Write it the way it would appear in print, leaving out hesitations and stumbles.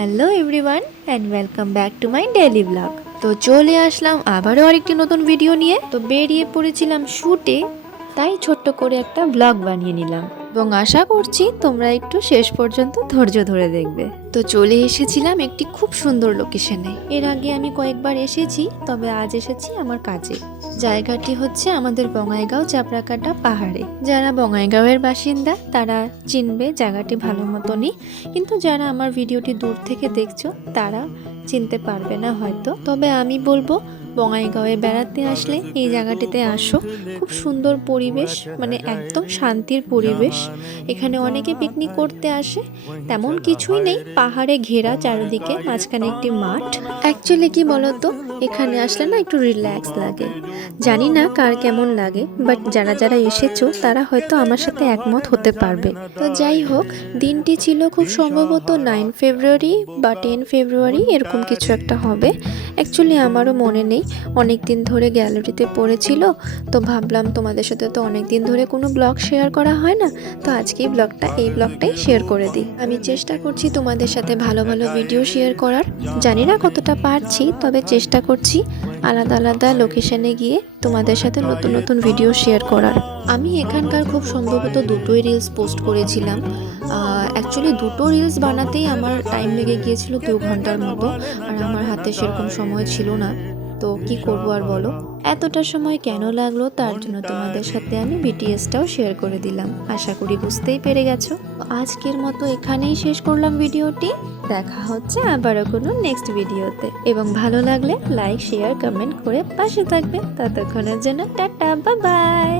Hello everyone and welcome back to my daily blog. তো চলে আসলাম আবারও আরেকটি নতুন ভিডিও নিয়ে। তো বেরিয়ে পড়েছিলাম শ্যুটে, তাই ছোট্ট করে একটা ব্লগ বানিয়ে নিলাম এবং আশা করছি তোমরা একটু শেষ পর্যন্ত ধৈর্য ধরে দেখবে। তো চলে এসেছিলাম একটি খুব সুন্দর লোকেশনে। এর আগে আমি কয়েকবার এসেছি, তবে আজ এসেছি আমার কাজে। জায়গাটি হচ্ছে আমাদের বঙ্গাইগাঁও চাপড়াকাটা পাহাড়ে। যারা বঙ্গাইগাঁওয়ের বাসিন্দা তারা চিনবে জায়গাটি ভালো মতনই, কিন্তু যারা আমার ভিডিওটি দূর থেকে দেখছো তারা চিনতে পারবে না হয়তো। তবে আমি বলবো বঙ্গাইগাঁওয়ে বেড়াতে আসলে এই জায়গাটিতে আসো। খুব সুন্দর পরিবেশ, মানে একদম শান্তির পরিবেশ। এখানে অনেকে পিকনিক করতে আসে, তেমন কিছুই নেই, পাহাড়ে ঘেরা চারিদিকে, মাঝখানে একটি মাঠ। অ্যাকচুয়ালি কি বলতো, এখানে আসলে না একটু রিল্যাক্স লাগে। জানি না কার কেমন লাগে, বাট যারা যারা এসেছো তারা হয়তো আমার সাথে একমত হতে পারবে। তো যাই হোক, দিনটি ছিল খুব সম্ভবত 9 ফেব্রুয়ারি বা 10 ফেব্রুয়ারি, এরকম কিছু একটা হবে। অ্যাকচুয়ালি আমারও মনে নেই, অনেক দিন ধরে গ্যালারিতে পড়েছিল, তো ভাবলাম তোমাদের সাথে তো অনেক দিন ধরে কোনো ব্লগ শেয়ার করা হয় না, তো আজকে এই ব্লগটাই শেয়ার করে দিই। আমি চেষ্টা করছি তোমাদের সাথে ভালো ভালো ভিডিও শেয়ার করার। জানি না কতটা পারছি, তবে চেষ্টা করছি আলাদা আলাদা লোকেশনে গিয়ে তোমাদের সাথে নতুন নতুন ভিডিও শেয়ার করার। আমি এখানকার খুব সম্ভবত দুটোই রিলস পোস্ট করেছিলাম। অ্যাকচুয়ালি দুটো রিলস বানাতেই আমার টাইম লেগে গিয়েছিল 2 ঘন্টার মতো, আর আমার হাতে সেরকম সময় ছিল না। তো কি করব আর বলো, এতটা সময় কেন লাগলো তার জন্য তোমাদের সাথে আমি বিটিএসটাও শেয়ার করে দিলাম। আশা করি বুঝতেই পেরে গেছো। আজকের মতো এখানেই শেষ করলাম ভিডিওটি। দেখা হচ্ছে আবারও কোনো নেক্সট ভিডিওতে, এবং ভালো লাগলে লাইক শেয়ার কমেন্ট করে পাশে থাকবে। ততক্ষণের জন্য টাটা, বাই বাই।